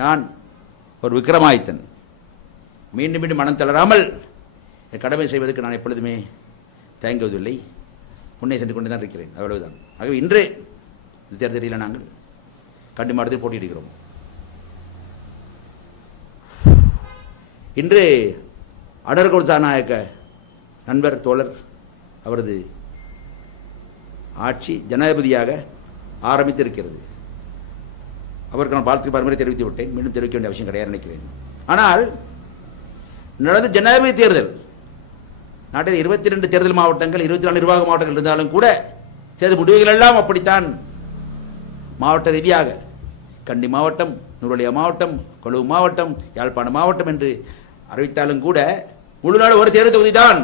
நான் ஒரு விக்ரமாதித்தன் மீண்டும் மீண்டும் மனம் தளராமல் என் கடமை செய்வதற்கு நான் எப்பொழுதுமே தயங்குவதில்லை, முன்னே சென்று கொண்டு தான் இருக்கிறேன். அவ்வளவுதான். ஆகவே இன்று இந்த தேர்தலில் நாங்கள் கண்டி மாவட்டத்தில் போட்டியிடுகிறோம். இன்று அடர்கோல் சாநாயக்க நண்பர் தோழர் அவரது ஆட்சி ஜனாதிபதியாக ஆரம்பித்திருக்கிறது. அவருக்கு நான் வாழ்த்து பலமுறை தெரிவித்து விட்டேன், மீண்டும் தெரிவிக்க வேண்டிய அவசியம் கிடையாது நினைக்கிறேன். ஆனால் நடந்த ஜனாதிபதி தேர்தல், நாட்டில் 22 தேர்தல் மாவட்டங்கள் 24 நிர்வாக மாவட்டங்கள் இருந்தாலும் கூட தேர்தல் முடிவுகள் எல்லாம் அப்படித்தான். மாவட்ட ரீதியாக கண்டி மாவட்டம், நுவரெலியா மாவட்டம், கொழும்பு மாவட்டம், யாழ்ப்பாணம் மாவட்டம் என்று அறிவித்தாலும் கூட முழு நாடு ஒரு தேர்தல் தொகுதி தான்,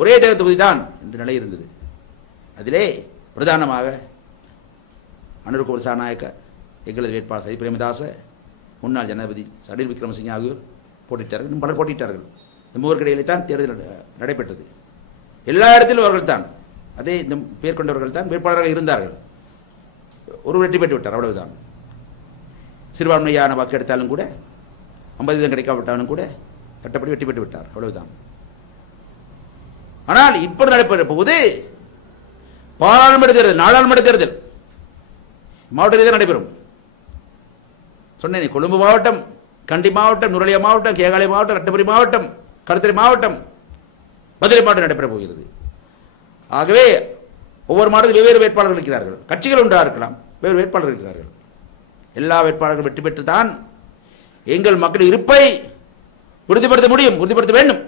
ஒரே தேர்தல் தொகுதி தான் என்ற நிலை இருந்தது. அதிலே பிரதானமாக அனுரகுமார சாநாயக்க, எங்களது வேட்பாளர் சஜித் பிரேமதாச, முன்னாள் ஜனாதிபதி ரணில் விக்ரமசிங்கே ஆகியோர் போட்டியிட்டார்கள். இன்னும் பலர் போட்டியிட்டார்கள். இந்த மூவருக்கு இடையிலே தான் தேர்தல் நடைபெற்றது. எல்லா இடத்திலும் அவர்கள் தான், அதே இந்த பேர் கொண்டவர்கள் தான் வேட்பாளராக இருந்தார்கள். ஒரு வெற்றி பெற்று விட்டார், அவ்வளவுதான். சிறுபான்மையான வாக்கு எடுத்தாலும் கூட 50% கிடைக்காவிட்டாலும் கூட கட்டப்படி வெற்றி பெற்று விட்டார், அவ்வளவுதான். ஆனால் இப்போது நடைபெற போகுது பாராளுமன்ற தேர்தல், நாடாளுமன்ற தேர்தல், மாவட்ட தேர்தல் நடைபெறும். சொன்னேன், கொழும்பு மாவட்டம், கண்டி மாவட்டம், நுவரெலியா மாவட்டம், கேகாலை மாவட்டம், ரட்டபுரி மாவட்டம், களுத்துறை மாவட்டம், மதுரை மாவட்டம் நடைபெற போகிறது. ஆகவே ஒவ்வொரு மாவட்டத்தில் வெவ்வேறு வேட்பாளர்கள் இருக்கிறார்கள். கட்சிகள் ஒன்றாக இருக்கலாம், வெவ்வேறு வேட்பாளர்கள் இருக்கிறார்கள். எல்லா வேட்பாளர்கள் வெற்றி பெற்று தான் எங்கள் மக்கள் இருப்பை உறுதிப்படுத்த முடியும், உறுதிப்படுத்த வேண்டும்,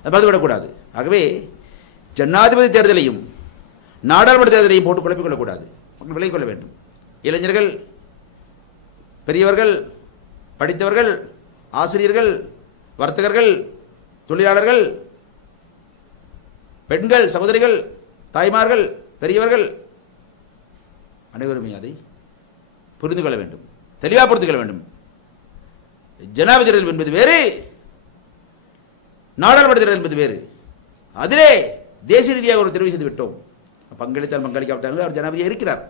அது மறந்துவிடக்கூடாது. ஆகவே ஜனாதிபதி தேர்தலையும் நாடாளுமன்ற தேர்தலையும் போட்டு குழப்பிக் கொள்ளக்கூடாது, மக்கள் விலகிக் கொள்ள வேண்டும். இளைஞர்கள், பெரியவர்கள், படித்தவர்கள், ஆசிரியர்கள், வர்த்தகர்கள், தொழிலாளர்கள், பெண்கள், சகோதரிகள், தாய்மார்கள், பெரியவர்கள் அனைவருமே அதை புரிந்து கொள்ள வேண்டும், தெளிவாக புரிந்து கொள்ள வேண்டும். ஜனாதிபதி தேர்தல் என்பது வேறு, நாடாளுமன்ற தேர்தல் என்பது வேறு. அதிலே தேசிய ரீதியாக ஒரு தெரிவு செய்து விட்டோம். பங்களித்தால் பங்களிக்காவிட்டார்கள், அவர் ஜனாதிபதியாக இருக்கிறார்,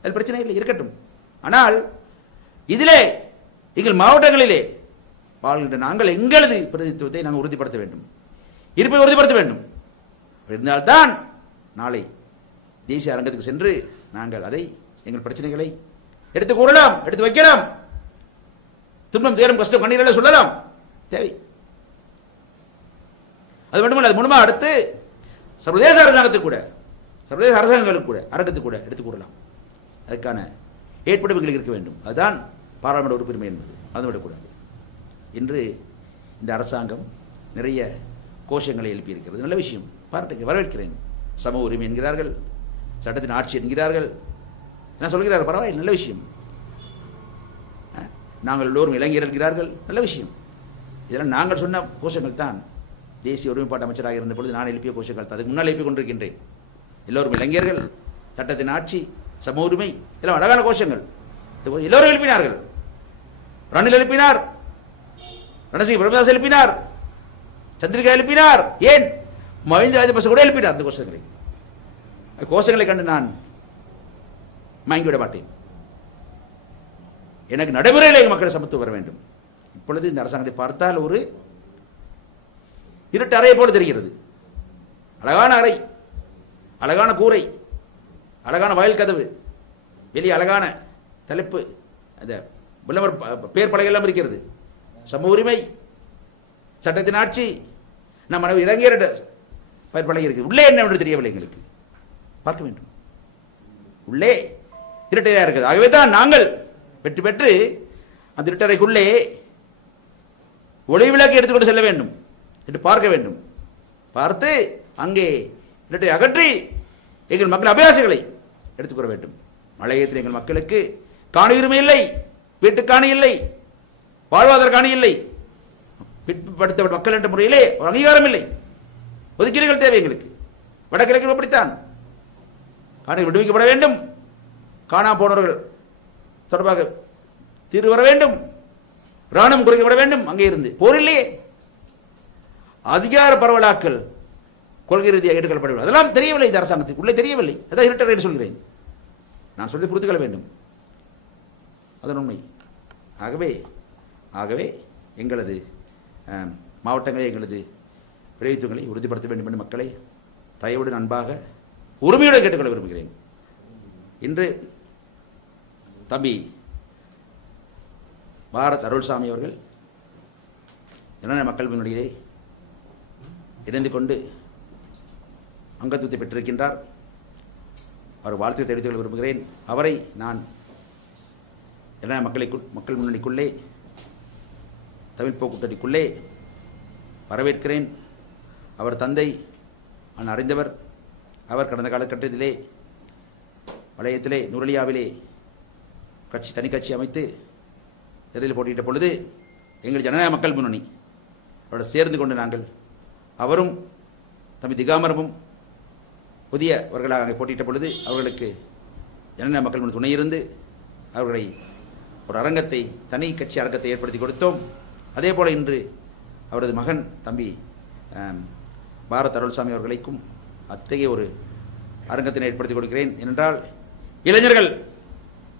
அதில் பிரச்சனை இல்லை, இருக்கட்டும். ஆனால் இதிலே எங்கள் மாவட்டங்களிலே வாழ்கின்ற நாங்கள் எங்களது பிரதிநிதித்துவத்தை நாங்கள் உறுதிப்படுத்த வேண்டும், இருப்பை உறுதிப்படுத்த வேண்டும். இருந்தால்தான் நாளை தேசிய அரங்கத்துக்கு சென்று நாங்கள் அதை எங்கள் பிரச்சனைகளை எடுத்து கூறலாம், எடுத்து வைக்கலாம், துன்பம், துயரம், கஷ்டம், கண்ணீரை சொல்லலாம், தேவை. அது மட்டுமல்ல, அது மூலமாக அடுத்து சர்வதேச அரசாங்கத்துக்கு கூட, சர்வதேச அரசாங்கங்களுக்கு கூட, அரங்கத்துக்கு கூட எடுத்து கூறலாம். அதுக்கான ஏற்படுமைகள் இருக்க வேண்டும். அதுதான் பாராளுமன்ற உறுப்பினர் என்பது, மறந்துவிடக்கூடாது. இன்று இந்த அரசாங்கம் நிறைய கோஷங்களை எழுப்பியிருக்கிறது, நல்ல விஷயம், பாராட்டுக்கு வரவேற்கிறேன். சம உரிமை என்கிறார்கள், சட்டத்தின் ஆட்சி என்கிறார்கள், என்ன சொல்கிறார்கள், பரவாயில்லை, நல்ல விஷயம். நாங்கள் எல்லோரும் இளைஞர் என்கிறார்கள், நல்ல விஷயம். இதெல்லாம் நாங்கள் சொன்ன கோஷங்கள் தான். தேசிய ஒருமைப்பாட்டு அமைச்சராக இருந்த பொழுது நான் எழுப்பிய கோஷங்கள் தான், அதுக்கு முன்னால் எழுப்பிக் கொண்டிருக்கின்றேன். எல்லோரும் இளைஞர்கள், சட்டத்தின் ஆட்சி, சம உரிமை, இதெல்லாம் அழகான கோஷங்கள். எல்லோரும் எழுப்பினார்கள். ரணில் எழுப்பினார், ரணசிங்க பிரேமதாஸ் எழுப்பினார், சந்திரிகா எழுப்பினார், ஏன் மஹிந்த ராஜபக்ச கூட எழுப்பினார். அந்த கோஷங்களை கண்டு நான் மயங்கிவிட மாட்டேன். எனக்கு நடைமுறையில் மக்கள் சமத்துவம் வர வேண்டும். இப்பொழுது இந்த அரசாங்கத்தை பார்த்தால் ஒரு இருட்டு அறையை போல தெரிகிறது. அழகான அறை, அழகான கூரை, அழகான வாயில் கதவு, வெளியே அழகான தலைப்பு, அந்த விளம்பர பேர் பலகை எல்லாம் இருக்கிறது. சமூக உரிமை, சட்டத்தின் ஆட்சி, நம்ம இளைஞர் பெயர் பலகை இருக்குது. உள்ளே என்ன ஒன்று தெரியவில்லை, எங்களுக்கு பார்க்க வேண்டும். உள்ளே இருட்டையாக இருக்குது. ஆகவே தான் நாங்கள் வெற்றி பெற்று அந்த இருட்டறைக்குள்ளே ஒளி விளக்கு எடுத்துக்கொண்டு செல்ல வேண்டும் என்று பார்க்க வேண்டும். பார்த்து அங்கே இருட்டை அகற்றி எங்கள் மக்கள் அபிலாஷைகளை எடுத்துக்கூற வேண்டும். மலையத்தில் எங்கள் மக்களுக்கு காணி உரிமை இல்லை, வீட்டுக்கு காணி இல்லை, வாழ்வாதார காணி இல்லை, பிற்படுத்தப்பட்ட மக்கள் என்ற முறையிலே ஒரு அங்கீகாரம் இல்லை, ஒதுக்கீடுகள் தேவை எங்களுக்கு. வடகிழக்கில் அப்படித்தான் காணி விடுவிக்கப்பட வேண்டும். காணாமல் போனவர்கள் தொடர்பாக தீர்வு வர வேண்டும். இராணுவம் குறைக்கப்பட வேண்டும். அங்கே இருந்து போர் இல்லையே, அதிகார பரவலாக்கல் கொள்கை ரீதியாக ஏற்றுக்கொள்ளப்படவில்லை. அதெல்லாம் தெரியவில்லை, இந்த அரசாங்கத்துக்கு உள்ளே தெரியவில்லை. அதான் இருட்டறை என்று சொல்கிறேன். நான் சொல்லி புரிந்து கொள்ள வேண்டும், அதன் உண்மை. ஆகவே ஆகவே எங்களது மாவட்டங்களே எங்களது பிரதித்துவங்களை உறுதிப்படுத்த வேண்டும் என்று மக்களை தயவுடன் அன்பாக உரிமையுடன் கேட்டுக்கொள்ள விரும்புகிறேன். இன்று தம்பி பாரத் அருள்சாமி அவர்கள் ஜனநாயக மக்கள் முன்னணியிலே இணைந்து கொண்டு அங்கத்துவத்தை பெற்றிருக்கின்றார். அவர் வாழ்த்து தெரிவித்துக் கொள்ள விரும்புகிறேன். அவரை நான் ஜனநாயக மக்கள் முன்னணிக்குள்ளே தமிழ் போக்கூட்டணிக்குள்ளே வரவேற்கிறேன். அவர் தந்தை நான் அறிந்தவர். அவர் கடந்த காலகட்டத்திலே வளையத்திலே நுரலியாவிலே தனி கட்சி அமைத்து தேர்தலில் போட்டியிட்ட பொழுது எங்கள் ஜனநாயக மக்கள் முன்னணி அவரோடு சேர்ந்து கொண்டு நாங்கள் அவரும் தம்பி திகாமரமும் புதியவர்களாக அங்கே போட்டியிட்ட பொழுது அவர்களுக்கு ஜனநாயக மக்கள் முன்னணி துணையிருந்து அவர்களை ஒரு அரங்கத்தை தனி கட்சி அரங்கத்தை ஏற்படுத்தி கொடுத்தோம். அதே போல் இன்று அவரது மகன் தம்பி பாரத் அருள்சாமி அவர்களுக்கும் அத்தகைய ஒரு அரங்கத்தினை ஏற்படுத்தி கொடுக்கிறேன். ஏனென்றால் இளைஞர்கள்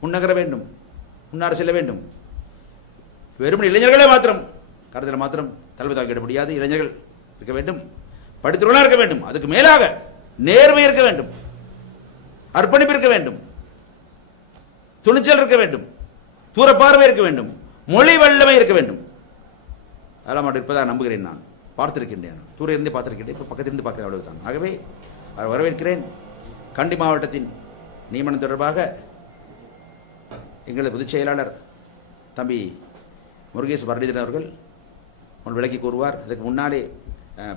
முன்னகர வேண்டும், முன்னாறு செல்ல வேண்டும். வெறும் இளைஞர்களே மாத்திரம் கருத்தில் மாத்திரம் தலைமை தாக்கிட முடியாது. இளைஞர்கள் இருக்க வேண்டும், படித்தவர்களாக இருக்க வேண்டும். அதுக்கு மேலாக நேர்மை இருக்க வேண்டும், அர்ப்பணிப்பு இருக்க வேண்டும், துணிச்சல் இருக்க வேண்டும், தூர பார்வை இருக்க வேண்டும், மொழி வல்லமை இருக்க வேண்டும். அதெல்லாம் மட்டும் இருப்பதாக நம்புகிறேன். நான் பார்த்திருக்கின்றேன், தூர இருந்தே பார்த்திருக்கின்றேன், இப்போ பக்கத்திலிருந்து பார்க்கிறேன், அவ்வளவுதான். ஆகவே அவர் வரவேற்கிறேன். கண்டி மாவட்டத்தின் நியமனம் தொடர்பாக எங்களது பொதுச் செயலாளர் தம்பி முருகேஷ் பரணிதரன் அவர்கள் விளக்கி கூறுவார். அதுக்கு முன்னாலே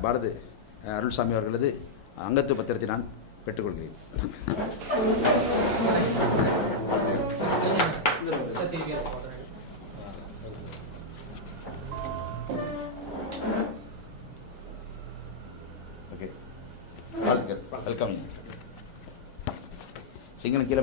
பாரத் அருள்சாமி அவர்களது அங்கத்துவ பத்திரத்தை நான் பெற்றுக்கொள்கிறேன். Okay, welcome. சிங்களம் கீழே